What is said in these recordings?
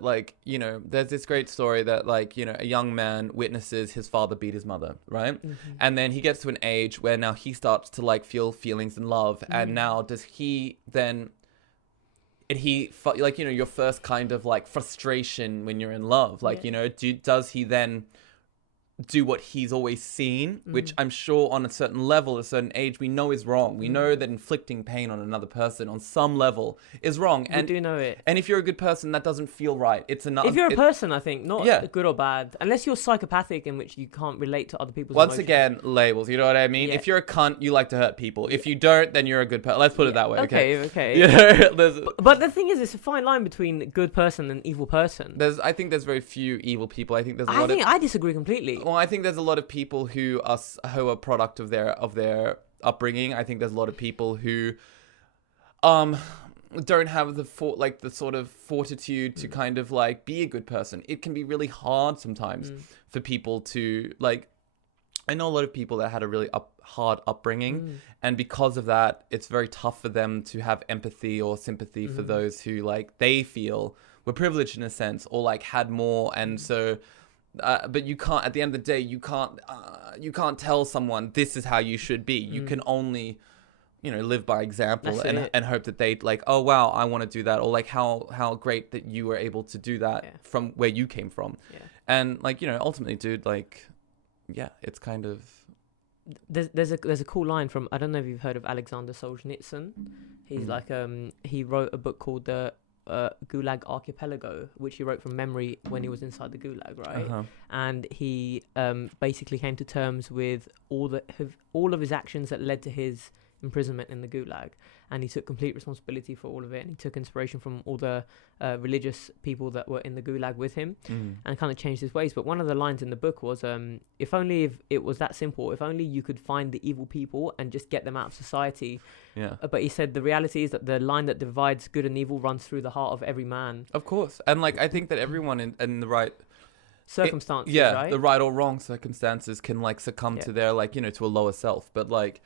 like, you know, there's this great story that, like, you know, a young man witnesses his father beat his mother, right? And then he gets to an age where now he starts to like feel feelings and love. And now does he then, like, you know, your first kind of like frustration when you're in love, like, you know, does he then do what he's always seen, which I'm sure on a certain level, a certain age, we know is wrong. We know that inflicting pain on another person on some level is wrong. And do know it. And if you're a good person, that doesn't feel right. It's enough. If you're a person, I think, not good or bad, unless you're psychopathic, in which you can't relate to other people's Once emotions. again, labels, you know what I mean? If you're a cunt, you like to hurt people. If you don't, then you're a good person. Let's put it that way, okay? You know, but the thing is, it's a fine line between good person and evil person. I think there's very few evil people. I think there's I disagree completely. Well, I think there's a lot of people who are a product of their upbringing. I think there's a lot of people who don't have the sort of fortitude to kind of like be a good person. It can be really hard sometimes for people to like. I know a lot of people that had a really hard upbringing, and because of that, it's very tough for them to have empathy or sympathy for those who like they feel were privileged in a sense or like had more, and so. But you can't. At the end of the day, you can't tell someone this is how you should be. You can only, you know, live by example and hope that they like, oh wow, I want to do that, or like how great that you were able to do that from where you came from. And like, you know, ultimately, dude, like, it's kind of. There's a cool line from, I don't know if you've heard of Alexander Solzhenitsyn. He's like he wrote a book called the Gulag Archipelago, which he wrote from memory when he was inside the Gulag, right? And he basically came to terms with all of his actions that led to his imprisonment in the Gulag, and he took complete responsibility for all of it, and he took inspiration from all the religious people that were in the Gulag with him, and kind of changed his ways. But one of the lines in the book was, if it was that simple, if only you could find the evil people and just get them out of society. But he said the reality is that the line that divides good and evil runs through the heart of every man. Of course. And like, I think that everyone in the right circumstances, right? The right or wrong circumstances can like succumb to their like, you know, to a lower self. But like,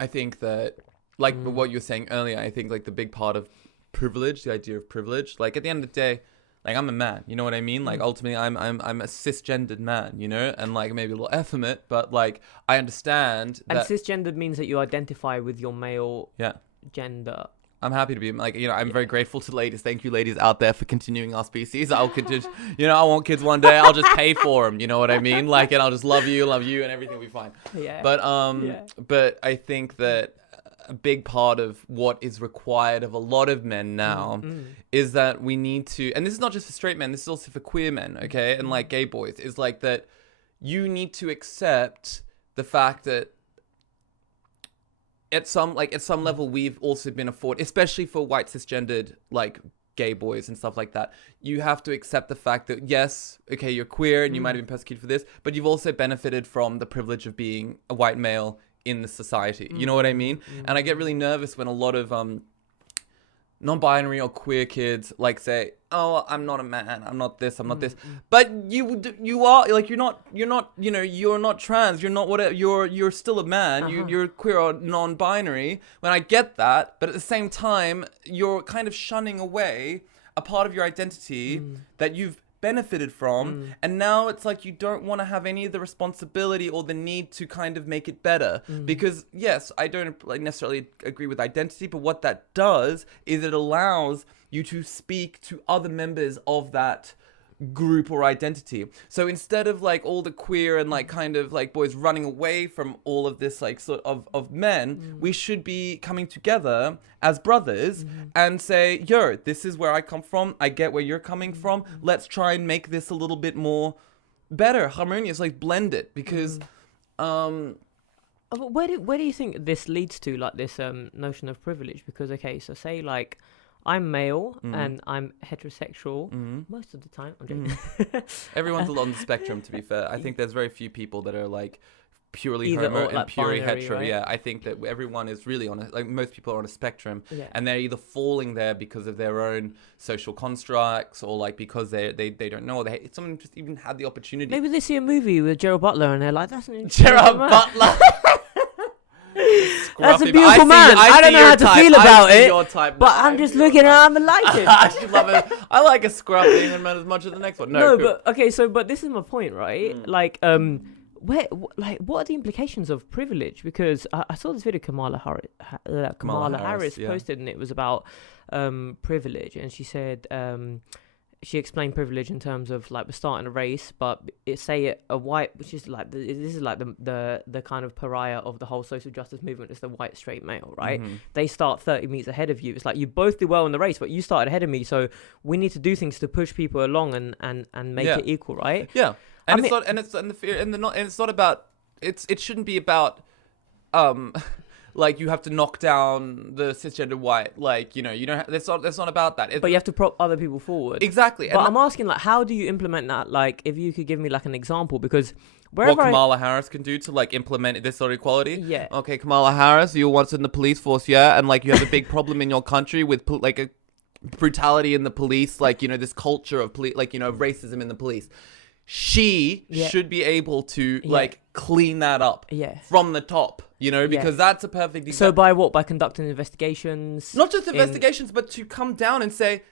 I think that, like what you were saying earlier, I think like the big part of privilege, the idea of privilege, like at the end of the day, like I'm a man, you know what I mean? Like ultimately I'm a cisgendered man, you know, and like maybe a little effeminate, but like I understand that. And cisgendered means that you identify with your male gender. I'm happy to be like, you know, I'm very grateful to ladies. Thank you, ladies out there, for continuing our species. I could just, you know, I want kids one day. I'll just pay for them. You know what I mean? Like, and I'll just love you, and everything will be fine. But I think that a big part of what is required of a lot of men now is that we need to, and this is not just for straight men, this is also for queer men, okay, and like gay boys, is like that you need to accept the fact that at some level we've also been afforded, especially for white cisgendered like gay boys and stuff like that, you have to accept the fact that yes, okay, you're queer and you might have been persecuted for this, but you've also benefited from the privilege of being a white male in the society. You know what I mean? And I get really nervous when a lot of non-binary or queer kids like say, oh, I'm not a man, I'm not this, I'm not this, but you are, like, you're not, you know, you're not trans, you're not whatever, you're still a man, you're queer or non-binary. When I get that, but at the same time you're kind of shunning away a part of your identity that you've benefited from, and now it's like you don't want to have any of the responsibility or the need to kind of make it better, because yes, I don't necessarily agree with identity, but what that does is it allows you to speak to other members of that group or identity. So instead of like all the queer and like kind of like boys running away from all of this like sort of men, we should be coming together as brothers and say, yo, this is where I come from, I get where you're coming from, let's try and make this a little bit more better, harmonious, like blend it, because where do you think this leads to, like this notion of privilege? Because okay, so say like I'm male and I'm heterosexual most of the time. I'm joking. Everyone's on the spectrum, to be fair. I think there's very few people that are like purely Either homo or, and like purely binary, hetero. right? Yeah, I think that everyone is really on like most people are on a spectrum, and they're either falling there because of their own social constructs, or like because they don't know, or someone just even had the opportunity. Maybe they see a movie with Gerald Butler and they're like, that's an Gerald Butler. scruffy. That's a beautiful man. I don't know how to feel about it, but I'm just looking at him and like it. I actually love it. I like a scruffy man as much as the next one. No, cool. But okay, but this is my point, right? Like, what are the implications of privilege? Because I saw this video Kamala Harris posted, and it was about privilege, and she said she explained privilege in terms of like we're starting a race, but a white, which is like this is like the kind of pariah of the whole social justice movement, is the white straight male, right? They start 30 meters ahead of you. It's like you both do well in the race, but you started ahead of me, so we need to do things to push people along and make it equal, right? Yeah. And it's not about it shouldn't be about like you have to knock down the cisgender white, like, you know, you don't that's not about that. But you have to prop other people forward. Exactly. But I'm asking, like, how do you implement that? Like, if you could give me like an example, because wherever what Kamala Harris can do to like implement this sort of equality. Yeah. Okay, Kamala Harris, you're once in the police force, yeah, and like you have a big problem in your country with like a brutality in the police, like, you know, this culture of like, you know, of racism in the police. She should be able to like clean that up from the top, you know, because that's a perfect example. So by what? By conducting investigations? Not just investigations, but to come down and say,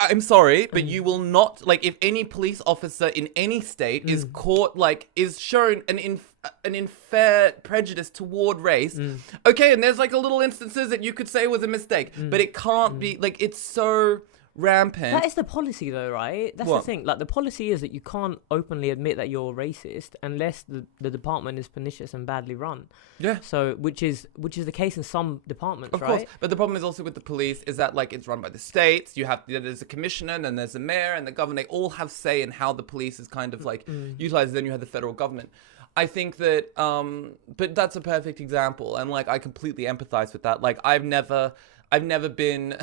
I'm sorry, but you will not, like, if any police officer in any state is caught, like, is shown an unfair prejudice toward race, okay, and there's like a little instances that you could say was a mistake, but it can't be, like, it's so rampant. That is the policy, though, right? That's the thing. Like, the policy is that you can't openly admit that you're racist unless the department is pernicious and badly run. Yeah. So, which is the case in some departments, right? Of course. But the problem is also with the police is that, like, it's run by the states. There's a commissioner, and then there's the mayor and the governor. They all have say in how the police is kind of like utilized. Then you have the federal government. I think that, but that's a perfect example, and like I completely empathize with that. Like, I've never been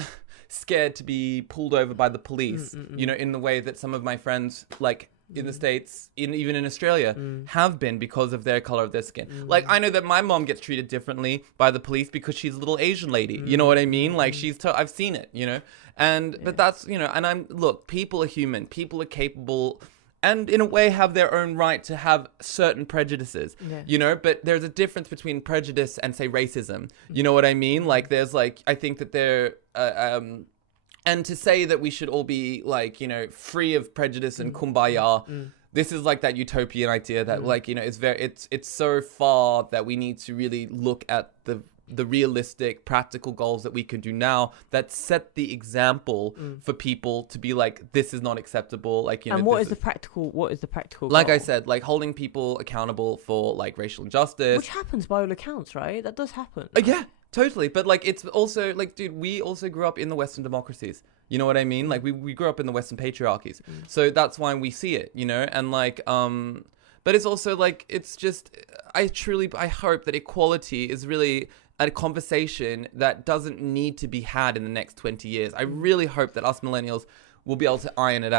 scared to be pulled over by the police, you know, in the way that some of my friends, like in the States, even in Australia, have been because of their color of their skin. Like, I know that my mom gets treated differently by the police because she's a little Asian lady. You know what I mean? Like, I've seen it, you know, but that's, you know, and look, people are human, people are capable, and in a way have their own right to have certain prejudices, you know, but there's a difference between prejudice and, say, racism. You know what I mean? Like, there's like, I think that and to say that we should all be like, you know, free of prejudice and kumbaya, this is like that utopian idea that like, you know, it's so far that we need to really look at the realistic, practical goals that we can do now that set the example for people to be like, this is not acceptable. Like, you know, and what is the practical like goal? I said, like holding people accountable for like racial injustice, which happens by all accounts, right? That does happen. Yeah, totally. But like, it's also like, dude, we also grew up in the Western democracies. You know what I mean? Like, we grew up in the Western patriarchies. So that's why we see it, you know? And like, but it's also like, it's just, I hope that equality is really a conversation that doesn't need to be had in the next 20 years. I really hope that us millennials will be able to iron it out.